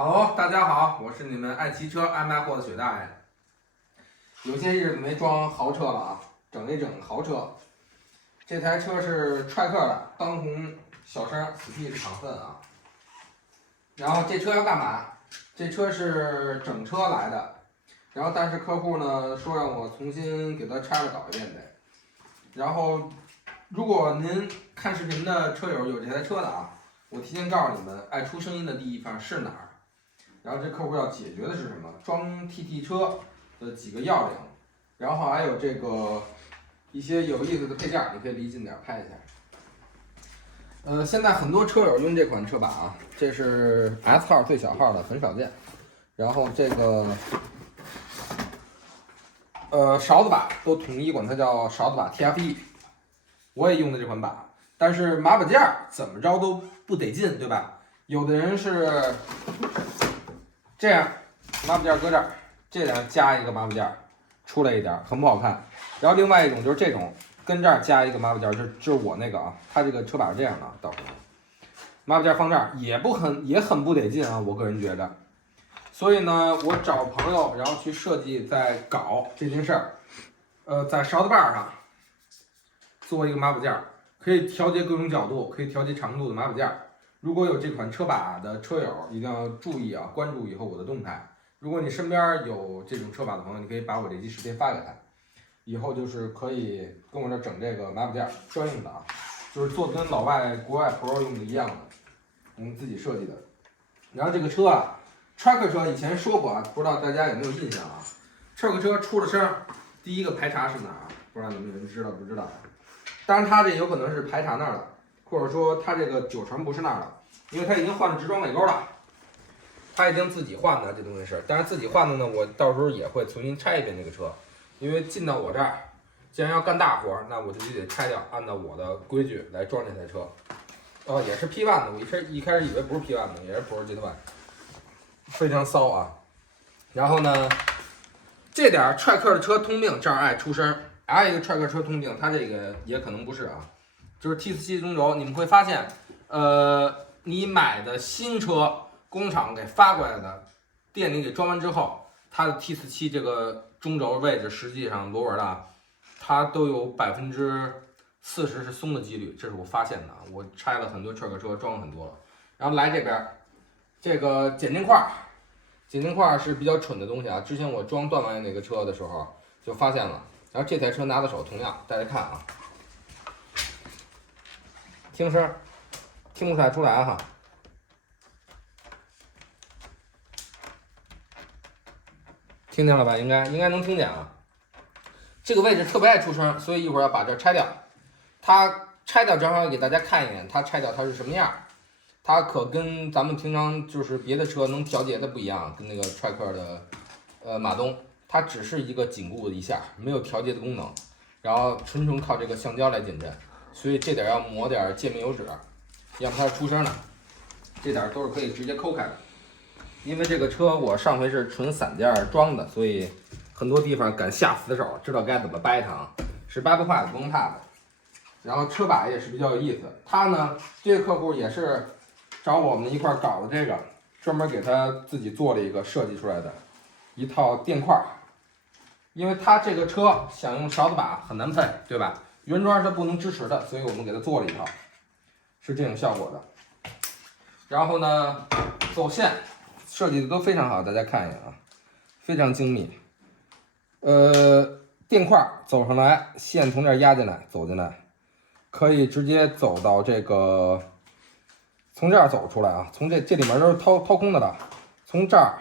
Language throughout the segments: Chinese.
Hello，大家好，我是你们爱骑车、爱卖货的雪大爷。有些日子没装豪车了啊，整一整豪车。这台车是踹克的当红小生 Speed 厂分啊。然后这车要干嘛？这车是整车来的，然后但是客户呢说让我重新给他拆了搞一遍呗。然后，如果您看视频的车友有这台车的啊，我提前告诉你们，爱出声音的地方是哪儿。然后这客户要解决的是什么？装 TT 车的几个要领，然后还有这个一些有意思的配件，你可以离近点拍一下。现在很多车友用这款车把啊，这是 S 号最小号的，很少见。然后这个勺子把都统一管它叫勺子把 TF1，我也用的这款把，但是马把件怎么着都不得劲，对吧？有的人是这样，马把件搁这儿，这样加一个马把件，出来一点，很不好看。然后另外一种就是这种，跟这儿加一个马把件，就是我那个啊，它这个车把是这样的，到时候马把件放这儿也很不得劲啊，我个人觉得。所以呢，我找朋友，然后去设计再搞这件事儿。在勺子把上做一个马把件，可以调节各种角度，可以调节长度的马把件。如果有这款车把的车友，一定要注意啊，关注以后我的动态。如果你身边有这种车把的朋友，你可以把我这期视频发给他，以后就是可以跟我这整这个马把件，专用的啊，就是做的跟老外国外 Pro 用的一样的，我们自己设计的。然后这个车啊，Tracker 车以前说过啊，不知道大家有没有印象啊？Tracker 车出了声，第一个排查是哪儿？不知道你们有人知道不知道？当然它这有可能是排查那儿的。或者说它这个九成不是那儿的，因为它已经换了直装尾钩了，它已经自己换的这东西是，但是自己换的呢，我到时候也会重新拆一遍这个车，因为进到我这儿，既然要干大活，那我就必须得拆掉，按照我的规矩来装这台车。哦，也是 P1 的，我一开始以为不是 P1 的，也是 Pro GT1，非常骚啊。然后呢，这点踹克的车通病，这儿爱出声，还有一个踹克车通病，它这个也可能不是啊。就是 T47 中轴，你们会发现，你买的新车工厂给发过来的，店里给装完之后，它的 T47这个中轴位置实际上螺纹的，它都有40%是松的几率，这是我发现的啊。我拆了很多车装了很多了。然后来这边，这个减震块是比较蠢的东西啊。之前我装段万那个车的时候就发现了，然后这台车拿到手同样，大家看啊。听声，听不太出来哈。听见了吧？应该能听见啊。这个位置特别爱出声，所以一会儿要把这拆掉。它拆掉正好给大家看一眼，它拆掉它是什么样。它可跟咱们平常就是别的车能调节的不一样，跟那个踹克的马东，它只是一个紧固一下，没有调节的功能，然后纯靠这个橡胶来减震，所以这点要抹点界面油纸。要不它出声呢，这点都是可以直接抠开的。因为这个车我上回是纯散件装的，所以很多地方敢下死手，知道该怎么掰它啊，是掰不坏的，不用怕的。然后车把也是比较有意思，他呢这个客户也是找我们一块搞的这个，专门给他自己做了一个设计出来的一套垫块，因为他这个车想用勺子把很难配，对吧？原装是不能支持的，所以我们给他做了一套。是这种效果的，然后呢，走线设计的都非常好，大家看一眼啊，非常精密。垫块走上来，线从这儿压进来，走进来，可以直接走到这个，从这儿走出来啊，从这里面都是掏空的了，从这儿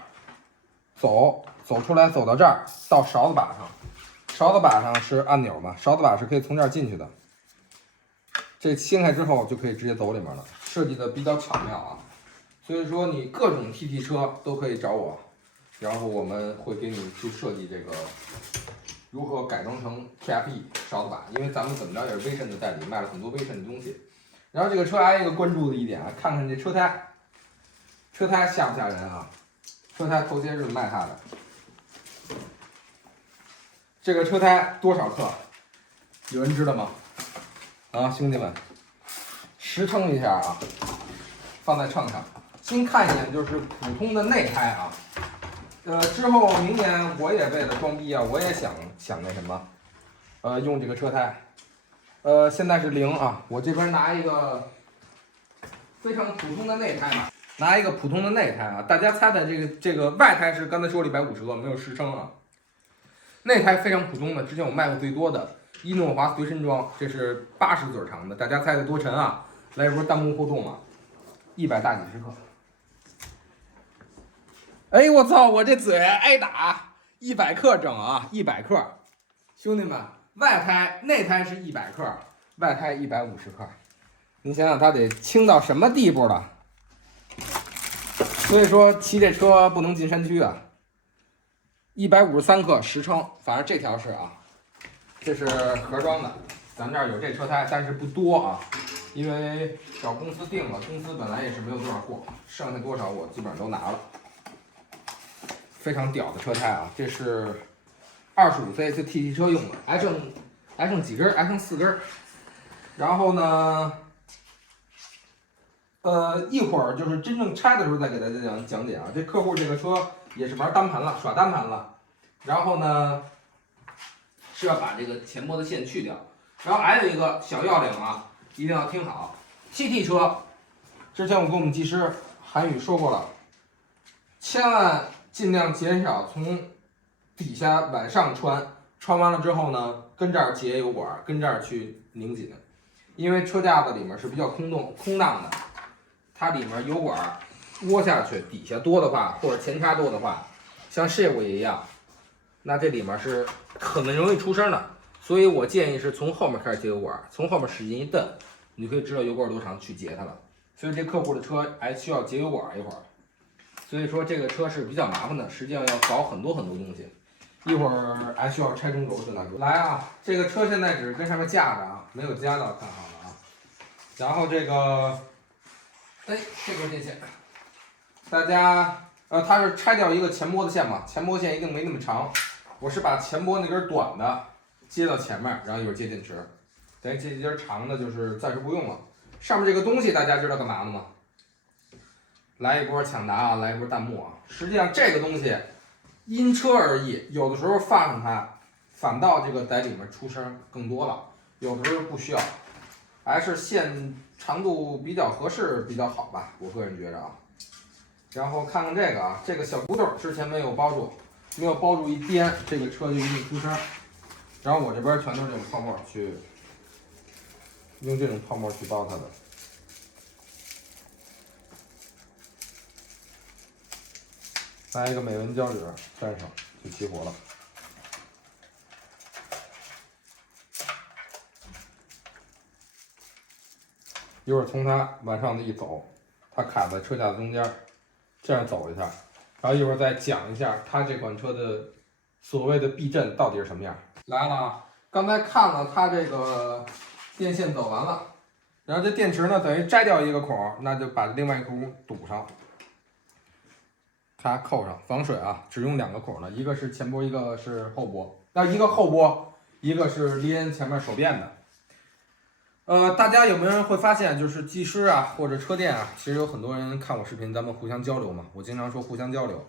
走出来，走到这儿到勺子把上，勺子把上是按钮嘛，勺子把是可以从这儿进去的。这掀开之后就可以直接走里面了，设计的比较巧妙啊。所以说你各种 TT 车都可以找我，然后我们会给你去设计这个如何改装成 TF1 勺子把，因为咱们怎么着也是威盛的代理，卖了很多威盛的东西。然后这个车还有一个关注的一点啊，看看这车胎，车胎吓不吓人啊？车胎头些日子卖它的，这个车胎多少克？有人知道吗？啊，兄弟们，实称一下啊，放在秤上，先看一眼就是普通的内胎啊。之后明年我也为了装逼啊，我也想那什么，用这个车胎。现在是0啊，我这边拿一个非常普通的内胎嘛，拿一个普通的内胎啊，大家猜猜这个外胎是刚才说了150个，没有实升啊。内胎非常普通的，之前我卖过最多的一诺华随身装，这是80嘴长的，大家猜猜多沉啊？来一波弹幕互动啊，100大几十克。哎，我操，我这嘴挨打，100克整啊，100克，兄弟们，外胎内胎是100克，外胎150克，你想想它得轻到什么地步了？所以说骑这车不能进山区啊。153克10升，反正这条是啊，这是盒装的，咱们这儿有这车胎，但是不多啊，因为找公司订了，公司本来也是没有多少货，剩下多少我基本上都拿了。非常屌的车胎啊，这是25C 就 TT 车用的，还剩几根？还剩4根。然后呢，一会儿就是真正拆的时候再给大家讲解啊。这客户这个车也是玩单盘了，耍单盘了。然后呢，是要把这个前波的线去掉。然后还有一个小要领啊，一定要听好。7T 车，之前我跟我们技师韩宇说过了，千万尽量减少从底下往上穿完了之后呢，跟这儿结油管，跟这儿去拧紧，因为车架子里面是比较空荡的，它里面油管窝下去，底下多的话，或者前叉多的话，像事故也一样，那这里面是很容易出声的。所以我建议是从后面开始结油管，从后面使劲一蹬，你就可以知道油管多长去结它了。所以这客户的车还需要结油管一会儿。所以说这个车是比较麻烦的，实际上要搞很多东西，一会儿还需要拆中轴去呢。来啊，这个车现在只是跟上面架着啊，没有夹到，看好了啊。然后这个，哎，这根电线，大家它是拆掉一个前波的线嘛，前波线一定没那么长，我是把前波那根短的接到前面，然后一会儿接电池，等于这一根长的就是暂时不用了。上面这个东西大家知道干嘛的吗？来一波抢答啊，来一波弹幕啊！实际上这个东西因车而异，有的时候放上它，反倒这个在里面出声更多了；有的时候不需要，还是线长度比较合适比较好吧，我个人觉着啊。然后看看这个啊，这个小骨头之前没有包住一边，这个车就一定出声。然后我这边全都是这种泡沫去，用这种泡沫去包它的。拿一个美纹胶纸粘上就起火了。一会儿从它往上的一走，它卡在车架中间，这样走一下，然后一会儿再讲一下它这款车的所谓的避震到底是什么样。来了啊，刚才看了它这个电线走完了，然后这电池呢等于摘掉一个孔，那就把另外一个孔堵上。它扣上防水啊，只用2个孔的，一个是前波，一个是后波。那一个后波，一个是连前面手变的。大家有没有人会发现，就是技师啊或者车店啊，其实有很多人看我视频，咱们互相交流嘛。我经常说互相交流。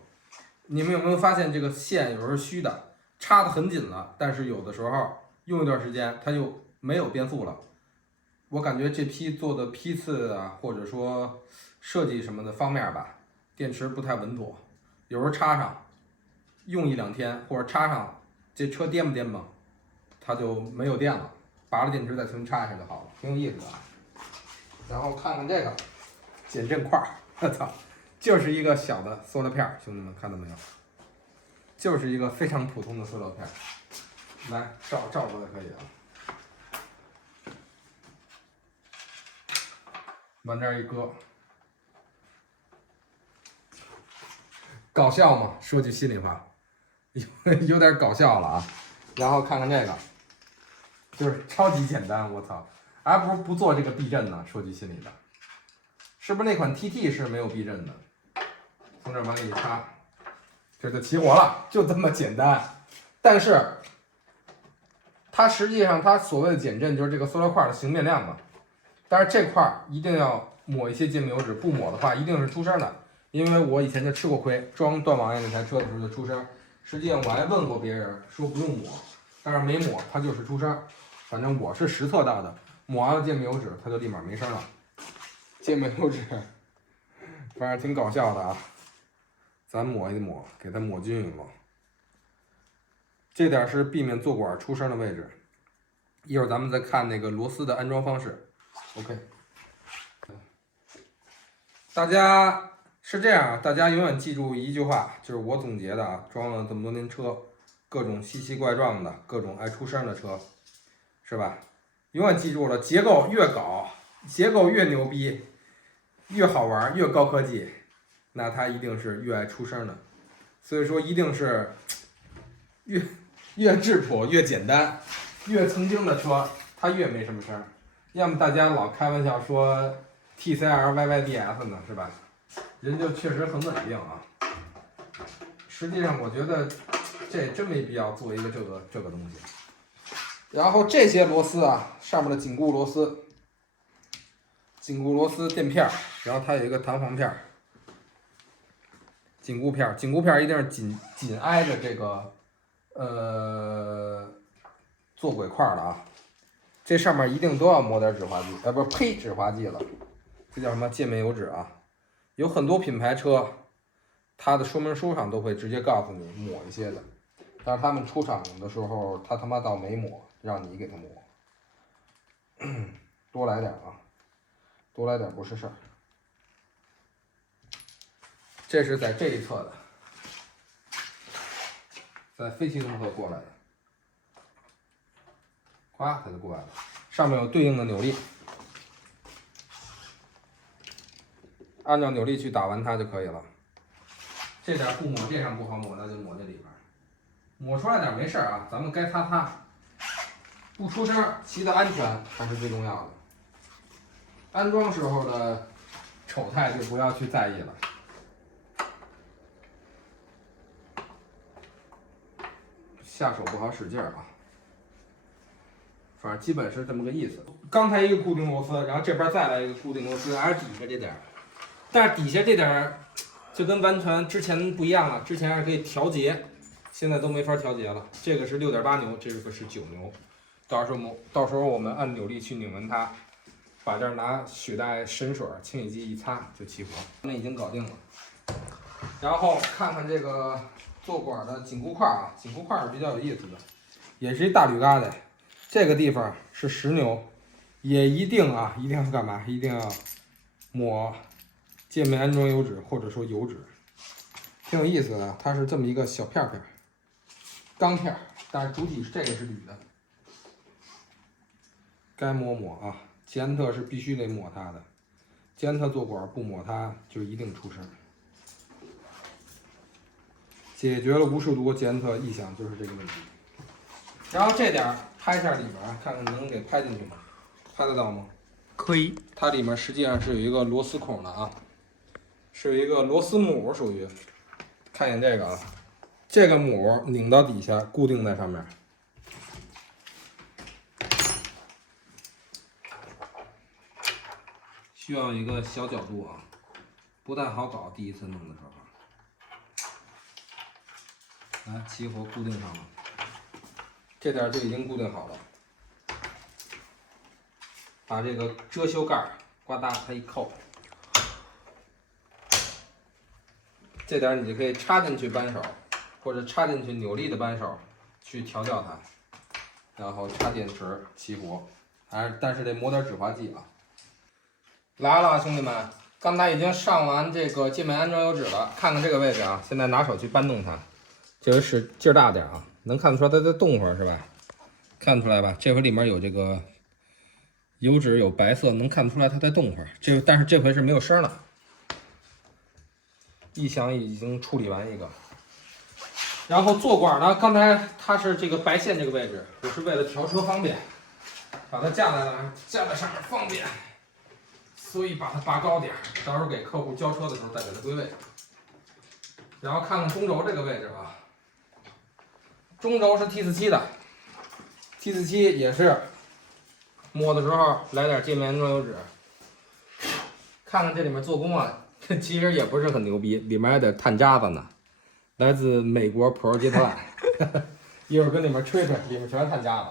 你们有没有发现这个线有时候虚的，插得很紧了，但是有的时候用一段时间它就没有变速了。我感觉这批做的批次啊，或者说设计什么的方面吧，电池不太稳妥，有时候插上用1-2天，或者插上这车颠吧，它就没有电了，拔了电池再重新插一下就好了，挺有意思的啊。然后看看这个减震块，我操，就是一个小的塑料片，兄弟们看到没有？就是一个非常普通的塑料片，来照出来可以啊。往这儿一搁，搞笑吗？说句心里话，有点搞笑了啊。然后看看这个，就是超级简单，我操，还不如不做这个避震呢。说句心里的，是不是那款 TT 是没有避震的？从这儿往里一插，这就起火了，就这么简单。但是它实际上它所谓的减震就是这个塑料块的形变量嘛。但是这块一定要抹一些界面油脂，不抹的话一定是出声的。因为我以前就吃过亏，装段王爷那台车的时候就出声。实际上我还问过别人说不用抹，但是没抹它就是出声。反正我是实测到的，抹完了界面油脂它就立马没声了。界面油脂反正挺搞笑的啊，咱抹一抹，给它抹均匀了。这点是避免坐管出声的位置。一会儿咱们再看那个螺丝的安装方式。OK， 大家是这样啊，大家永远记住一句话，就是我总结的啊，装了这么多年车，各种稀奇怪状的，各种爱出声的车，是吧？永远记住了，结构越搞，结构越牛逼，越好玩，越高科技，那它一定是越爱出声的。所以说，一定是越质朴、越简单、越曾经的车，它越没什么声儿。要么大家老开玩笑说 TCR YYDS 呢，是吧？人就确实很稳定啊。实际上，我觉得这真没必要做一个这个东西。然后这些螺丝啊，上面的紧固螺丝、垫片，然后它有一个弹簧片。紧固片一定是紧挨着这个坐轨块的啊，这上面一定都要抹点止滑剂，不是呸，止滑剂了，这叫什么界面油脂啊？有很多品牌车，它的说明书上都会直接告诉你抹一些的，但是他们出厂的时候，他妈倒没抹，让你给他抹，多来点啊，多来点不是事儿。这是在这一侧的，在非气动侧过来的，咵它就过来了，上面有对应的扭力，按照扭力去打完它就可以了。这点不抹这上不好抹，那就抹这里边，抹出来点没事啊，咱们该擦，不出声，骑的安全才是最重要的。安装时候的丑态就不要去在意了。下手不好使劲儿啊，反正基本是这么个意思。刚才一个固定螺丝，然后这边再来一个固定螺丝，还是底下这点儿，但是底下这点儿就跟完全之前不一样了，之前还可以调节，现在都没法调节了。这个是6.8牛，这个是9牛，到时候我们按扭力去拧纹它，把这儿拿血带神水清洗剂一擦就起活，那已经搞定了。然后看看这个坐管的紧固块啊，紧固块是比较有意思的，也是一大铝疙瘩。这个地方是10牛，也一定要干嘛？一定要抹界面安装油脂或者说油脂，挺有意思的。它是这么一个小片片，钢片，但是主体是这个是铝的，该抹啊。捷安特是必须得抹它的，捷安特坐管不抹它就一定出声。解决了无数多捷安特异响，就是这个问题。然后这点拍一下里面，看看能给拍进去吗？拍得到吗？可以。它里面实际上是有一个螺丝孔的啊，是有一个螺丝母，属于。看见这个啊，这个母拧到底下，固定在上面。需要一个小角度啊，不太好搞，第一次弄的时候。来，起火固定上了，这点就已经固定好了。把这个遮羞盖呱嗒它一扣，这点你就可以插进去扳手，或者插进去扭力的扳手去调教它，然后插电池起火，但是得抹点止滑剂啊。来了，兄弟们，刚才已经上完这个界面安装油脂了，看看这个位置啊，现在拿手去扳动它。这回使劲大点啊，能看得出来它在动会儿是吧？看出来吧？这回里面有这个油脂有白色，能看得出来它在动会儿。但是这回是没有声了。异响已经处理完一个。然后坐管呢，刚才它是这个白线这个位置，我是为了调车方便，把它架在上面方便，所以把它拔高点，到时候给客户交车的时候再给它归位。然后看看中轴这个位置啊。中轴是 T47的 ，T47也是摸的时候来点界面安装油脂，看看这里面做工啊，这其实也不是很牛逼，里面还得碳渣子呢，来自美国普罗杰特兰。一会儿跟里面吹吹，里面全是碳渣子。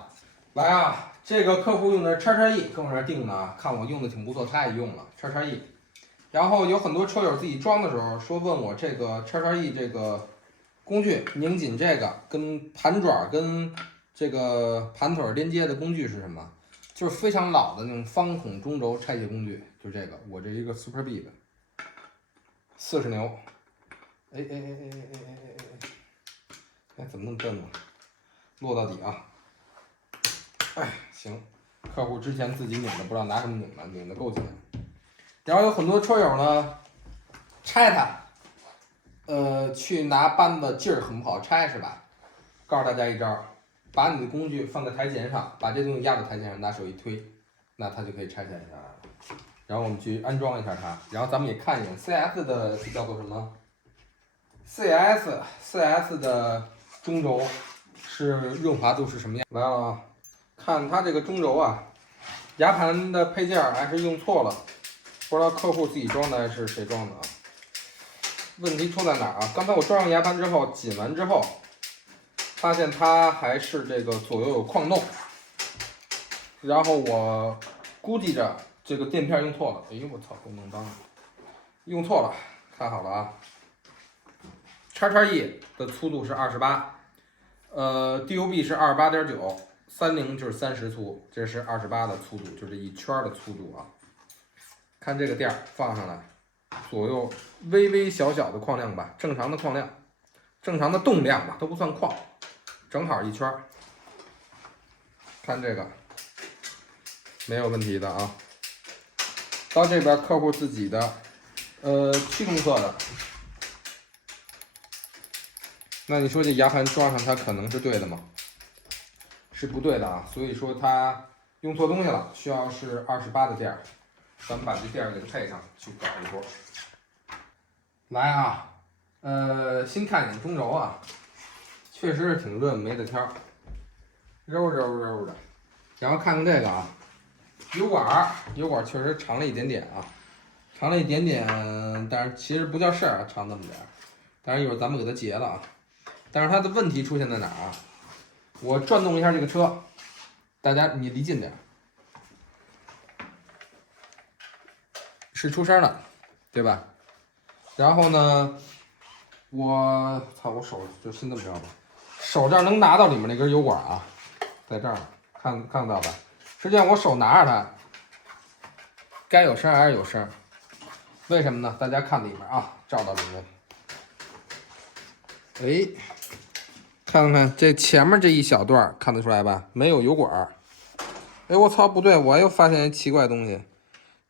来啊，这个客户用的是叉叉 E， 跟我这儿定的啊，看我用的挺不错，他也用了叉叉 E。然后有很多车友自己装的时候说问我这个叉叉 E 这个工具拧紧这个跟盘爪跟这个盘腿连接的工具是什么？就是非常老的那种方孔中轴拆卸工具，就这个，我这一个 Super B 的，40牛。哎，怎么那么笨呢？落到底啊！哎，行，客户之前自己拧的，不知道拿什么拧的，拧的够紧。然后有很多车友呢，拆它，去拿扳子劲儿很不好拆是吧？告诉大家一招，把你的工具放在台前上，把这东西压在台前上，拿手一推，那它就可以拆下来了。然后我们去安装一下它，然后咱们也看一眼 CS 的这叫做什么 ？CS 的中轴是润滑度是什么样？来了啊，看它这个中轴啊，牙盘的配件还是用错了，不知道客户自己装的还是谁装的啊？问题出在哪儿啊？刚才我装上牙盘之后，紧完之后，发现它还是这个左右有矿洞，然后我估计着这个垫片用错了。哎呦我操，够弄脏了，用错了，看好了啊。叉叉 E 的粗度是28，DUB 是28.9，30就是30粗，这是28的粗度，就这一圈的粗度啊。看这个垫放上来，左右微微小小的矿量吧，正常的矿量，正常的动量吧，都不算矿，正好一圈。看这个没有问题的啊。到这边客户自己的驱动侧的。那你说这牙盘装上它可能是对的吗？是不对的啊，所以说它用错东西了，需要是28的垫儿，咱们把这垫儿给它配上去搞一波。来啊，先看眼中轴啊，确实是挺润，没得挑，柔的。然后看看这个啊，油管确实长了一点点啊，长了一点点，但是其实不叫事儿啊，长那么点儿。但是一会儿咱们给它结了啊。但是它的问题出现在哪儿啊？我转动一下这个车，大家你离近点，是出声了，对吧？然后呢，我手就先这么着吧，手这儿能拿到里面那根油管啊，在这儿看得到吧？实际上我手拿着它，该有声还是有声，为什么呢？大家看里面啊，照到里面，哎。看看这前面这一小段看得出来吧？没有油管。哎，我操，不对，我又发现一奇怪东西，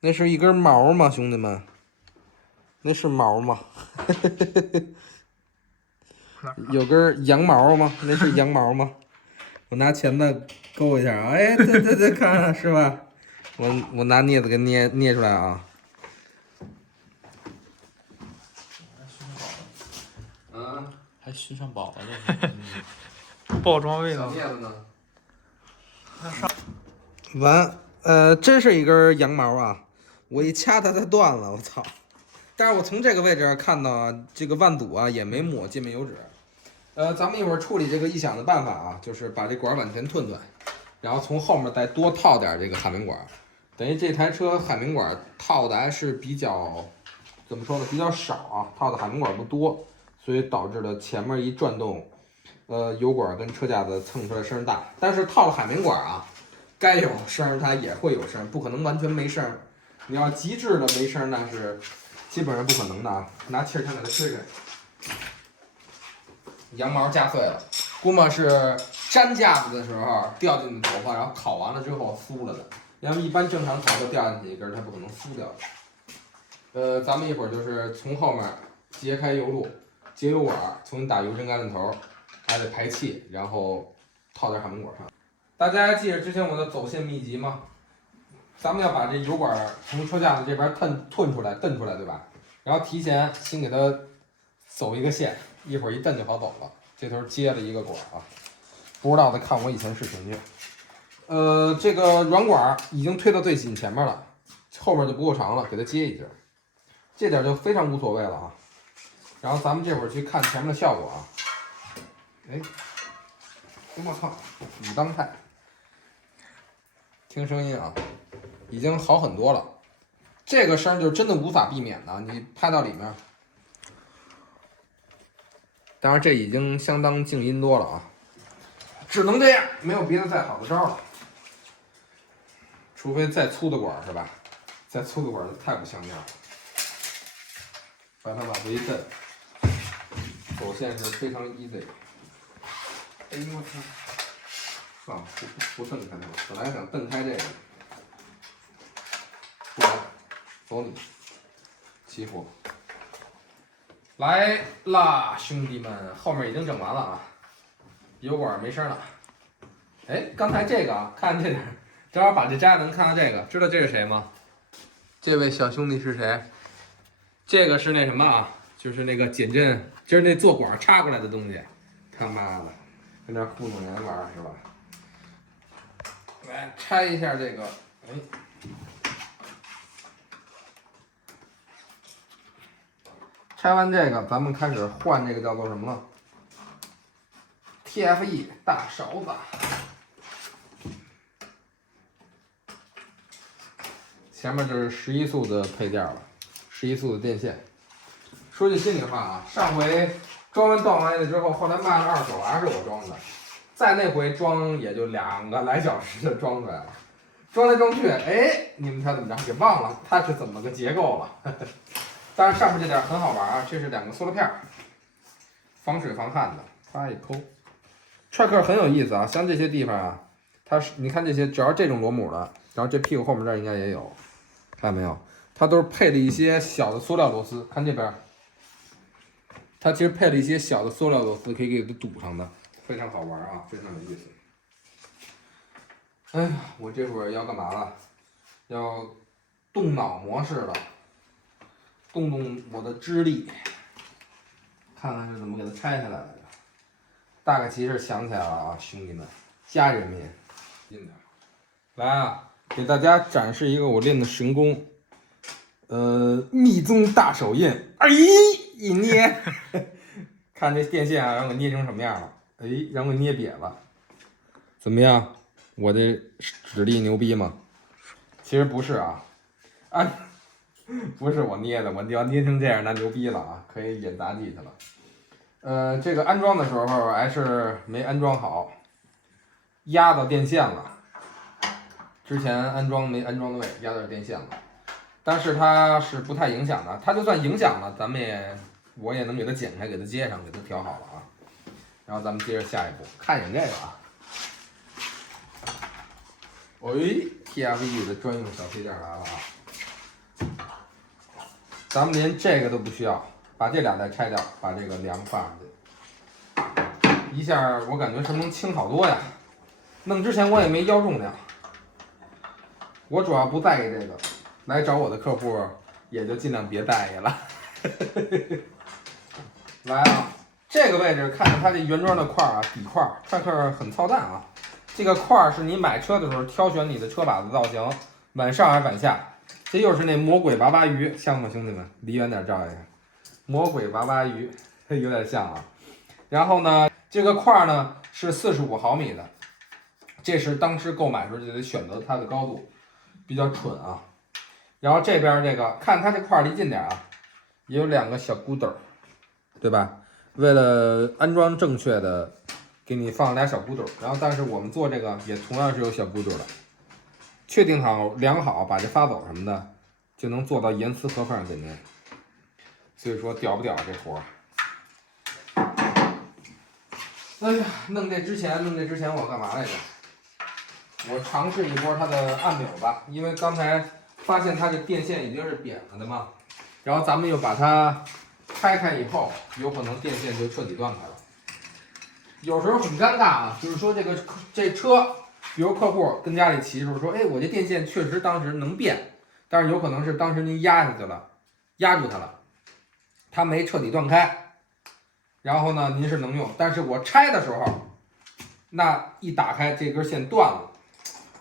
那是一根毛吗，兄弟们？那是毛吗？有根羊毛吗？那是羊毛吗？我拿钳子勾一下，哎，对，看看是吧？我拿镊子给捏出来啊。还续上宝了这是。爆装位了。镊子呢？完，真是一根羊毛啊！我一掐它断了，我操！但是我从这个位置上看到这个万堵啊也没抹界面油脂。咱们一会儿处理这个异响的办法啊，就是把这管往前退，然后从后面再多套点这个海绵管，等于这台车海绵管套的还是比较，怎么说呢，比较少啊，套的海绵管不多。所以导致了前面一转动，油管跟车架子蹭出来声大。但是套了海绵管啊，该有声它也会有声，不可能完全没声。你要极致的没声，那是基本上不可能的啊！拿气儿枪给它吹开，羊毛夹碎了，估摸是粘架子的时候掉进的头发，然后烤完了之后酥了的。要么一般正常烤都掉进去一根，它不可能酥掉的。咱们一会儿就是从后面揭开油路。接油管，重新打油针橄榄头，还得排气，然后套在海绵管上。大家还记得之前我的走线秘籍吗？咱们要把这油管从车架子这边蹬出来，对吧？然后提前先给它走一个线，一会儿一蹬就好走了。这头接了一个管啊，不知道的看我以前视频去。这个软管已经推到最紧前面了，后面就不够长了，给它接一截，这点就非常无所谓了啊。然后咱们这会儿去看前面的效果啊。哎，我操，武当派，听声音啊，已经好很多了。这个声就真的无法避免的，你拍到里面。当然这已经相当静音多了啊，只能这样，没有别的再好的招了。除非再粗的管是吧？再粗的管太不像样了。把它往回一蹬，走线是非常 easy。哎呦我操！算了，不蹬开它了，本来想蹬开这个。不来，走你，起火！来啦，兄弟们，后面已经整完了啊，油管没声了。哎，刚才这个啊，看这点，正好把这摘能看到这个，知道这是谁吗？这位小兄弟是谁？这个是那什么啊？就是那个减震，就是那坐管插过来的东西。他妈的，跟那糊弄人玩是吧？来拆一下这个，哎。拆完这个，咱们开始换这个叫做什么了 ？TFE 大勺子。前面就是11速的配件了，11速的电线。说句心里话啊，上回装完断完了之后，后来卖了2手还是我装的，再那回装也就2个来小时就装出来了，装来装去，哎，你们猜怎么着？给忘了它是怎么个结构了。但是上面这点很好玩啊，这是2个塑料片，防水防汗的，啪一抠。tracker 很有意思啊，像这些地方啊，它是你看这些，只要这种螺母的，然后这屁股后面这儿应该也有，看见没有？它都是配了一些小的塑料螺丝，看这边，它其实配了一些小的塑料螺丝，可以给它堵上的，非常好玩啊，非常有意思。哎呀，我这会儿要干嘛了？要动脑模式了。动动我的智力，看看是怎么给它拆下来的。大概其实想起来了啊，兄弟们，家人们，近点，来啊，给大家展示一个我练的神功，密宗大手印，哎，一捏，看这电线啊，让我捏成什么样了？哎，让我捏瘪了，怎么样？我的指力牛逼吗？其实不是啊，不是我捏的，我要捏成这样那牛逼了啊，可以演杂技去了。这个安装的时候还是没安装好，压到电线了。之前安装没安装的位，压到电线了。但是它是不太影响的，它就算影响了，我也能给它剪开，给它接上，给它调好了啊。然后咱们接着下一步，看一眼这个啊。哎 ，TFE 的专用小配件来了啊。咱们连这个都不需要，把这2带拆掉，把这个梁放上去，一下我感觉是能轻好多呀。弄之前我也没腰重量，我主要不在意这个，来找我的客户也就尽量别在意了。来啊，这个位置看看它这原装的块啊，底块，tracker很操蛋啊。这个块是你买车的时候挑选你的车把子造型，往上还是往下？这又是那魔鬼娃娃鱼，像吗，兄弟们？离远点照一下，魔鬼娃娃鱼有点像啊。然后呢，这个块呢是45毫米的，这是当时购买时候就得选择它的高度，比较蠢啊。然后这边这个，看它这块离近点啊，也有2个小骨斗，对吧？为了安装正确的，给你放俩小骨斗。然后，但是我们做这个也同样是有小骨斗的。确定好量好，把这发走什么的，就能做到严丝合缝给您。所以说屌不屌这活儿？哎呀，弄这之前我干嘛来着？我尝试一波它的按钮吧，因为刚才发现它这电线已经是扁了的嘛，然后咱们又把它拆开以后，有可能电线就彻底断开了。有时候很尴尬啊，就是说这车。比如客户跟家里骑的时候说，哎，我这电线确实当时能变，但是有可能是当时您压下去了，压住它了，它没彻底断开。然后呢，您是能用，但是我拆的时候，那一打开这根线断了，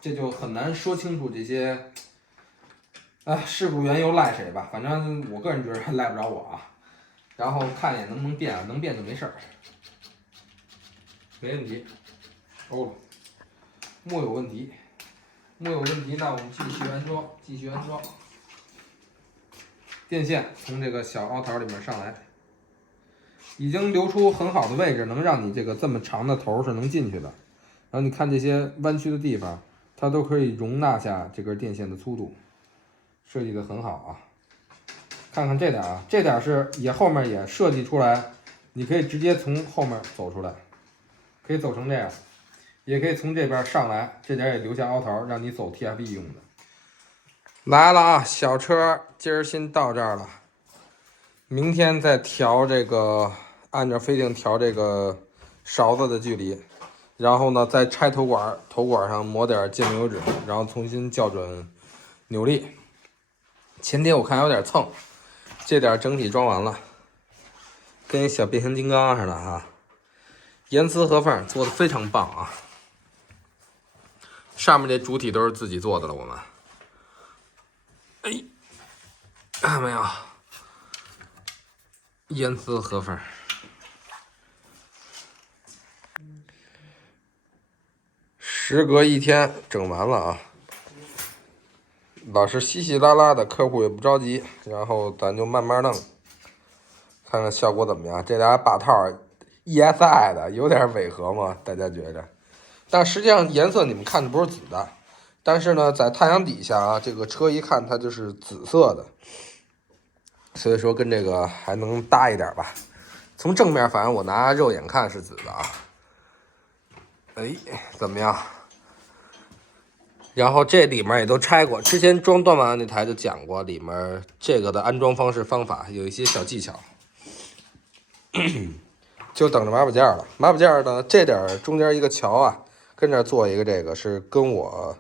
这就很难说清楚这些哎，事故缘由赖谁吧，反正我个人觉得赖不着我啊。然后看一眼能不能变，能变就没事儿，没问题。哦，木有问题，木有问题，那我们继续安装，继续安装。电线从这个小凹槽里面上来，已经留出很好的位置，能让你这么长的头是能进去的。然后你看这些弯曲的地方，它都可以容纳下这根电线的粗度，设计的很好啊。看看这点啊，这点是后面也设计出来，你可以直接从后面走出来，可以走成这样，也可以从这边上来，这点也留下凹槽，让你走 TFE 用的。来了啊，小车今儿先到这儿了，明天再调这个，按照飞定调这个勺子的距离，然后呢再拆头管，头管上抹点芥末油脂，然后重新校准扭力。前碟我看有点蹭。这点整体装完了，跟一小变形金刚似的哈，严丝合缝，做的非常棒啊！上面这主体都是自己做的了，我们。哎，看到没有？严丝合缝。时隔1天整完了啊！老是稀稀拉拉的，客户也不着急，然后咱就慢慢弄，看看效果怎么样。这俩把套 ESI 的有点违和吗？大家觉着？但实际上颜色你们看的不是紫的，但是呢，在太阳底下啊，这个车一看它就是紫色的，所以说跟这个还能搭一点吧。从正面反正我拿肉眼看是紫的啊。哎，怎么样？然后这里面也都拆过，之前装断腕那台就讲过，里面这个的安装方法有一些小技巧，就等着马把件了。马把件呢，这点中间一个桥啊，跟这做一个这个是跟我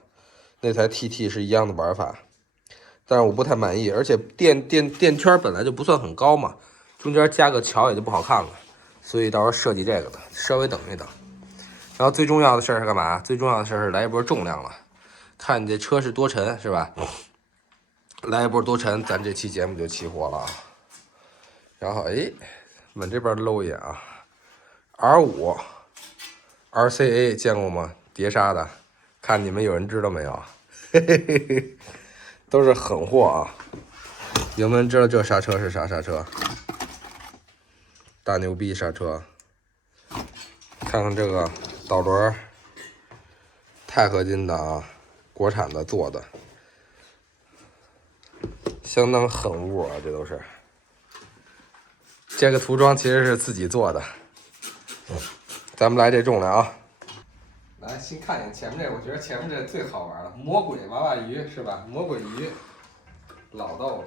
那台 TT 是一样的玩法，但是我不太满意，而且电圈本来就不算很高嘛，中间加个桥也就不好看了，所以到时候设计这个的，稍微等一等。然后最重要的事儿是干嘛？最重要的事儿是来一波重量了。看你这车是多沉是吧？来一波多沉，咱这期节目就齐活了啊。然后哎，往这边搂一眼啊 ，R5 RCA 见过吗？碟刹的，看你们有人知道没有？嘿嘿嘿嘿，都是狠货啊！有没有人知道这刹车是啥刹车？大牛逼刹车！看看这个导轮，钛合金的啊。国产的做的，相当狠物啊！这都是。这个涂装其实是自己做的。咱们来这重量啊！来，先看一眼前面这，我觉得前面这最好玩了，魔鬼娃娃鱼是吧？魔鬼鱼，老逗了。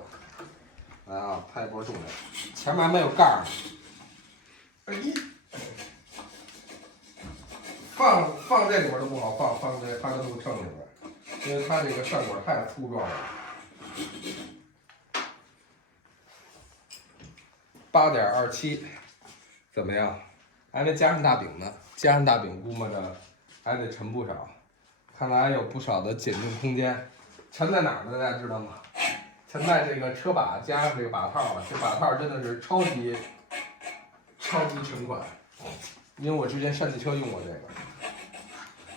来啊，拍一波重量，前面还没有盖儿呢。放这里边都不好放，放在发热度秤里边。因为它这个扇管太粗壮了，8.27，怎么样？还没加上大饼呢，加上大饼估摸着还得沉不少，看来有不少的减重空间。沉在哪儿呢？大家知道吗？沉在这个车把加上这个把套了，这把套真的是超级沉款，因为我之前山地车用过这个。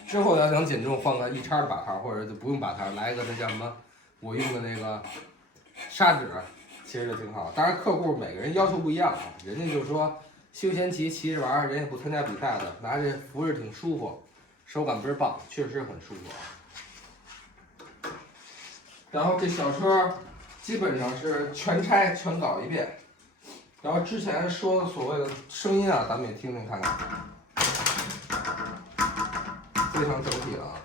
之后要想减重，换个1叉的把套，或者就不用把套，来一个那叫什么？我用的那个砂纸，其实就挺好。当然，客户每个人要求不一样啊，人家就说休闲骑着玩，人也不参加比赛的，拿着扶着挺舒服，手感倍儿棒，确实很舒服。然后这小车基本上是全拆全搞一遍。然后之前说的所谓的声音啊，咱们也听听看看。非常整体了啊，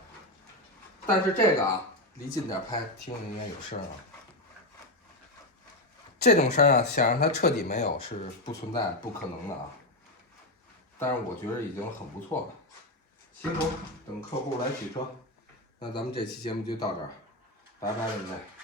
但是这个啊，离近点拍，听着应该有声啊。这种声啊，想让它彻底没有是不存在、不可能的啊。但是我觉得已经很不错了。辛苦，等客户来取车。那咱们这期节目就到这儿，拜拜，各位。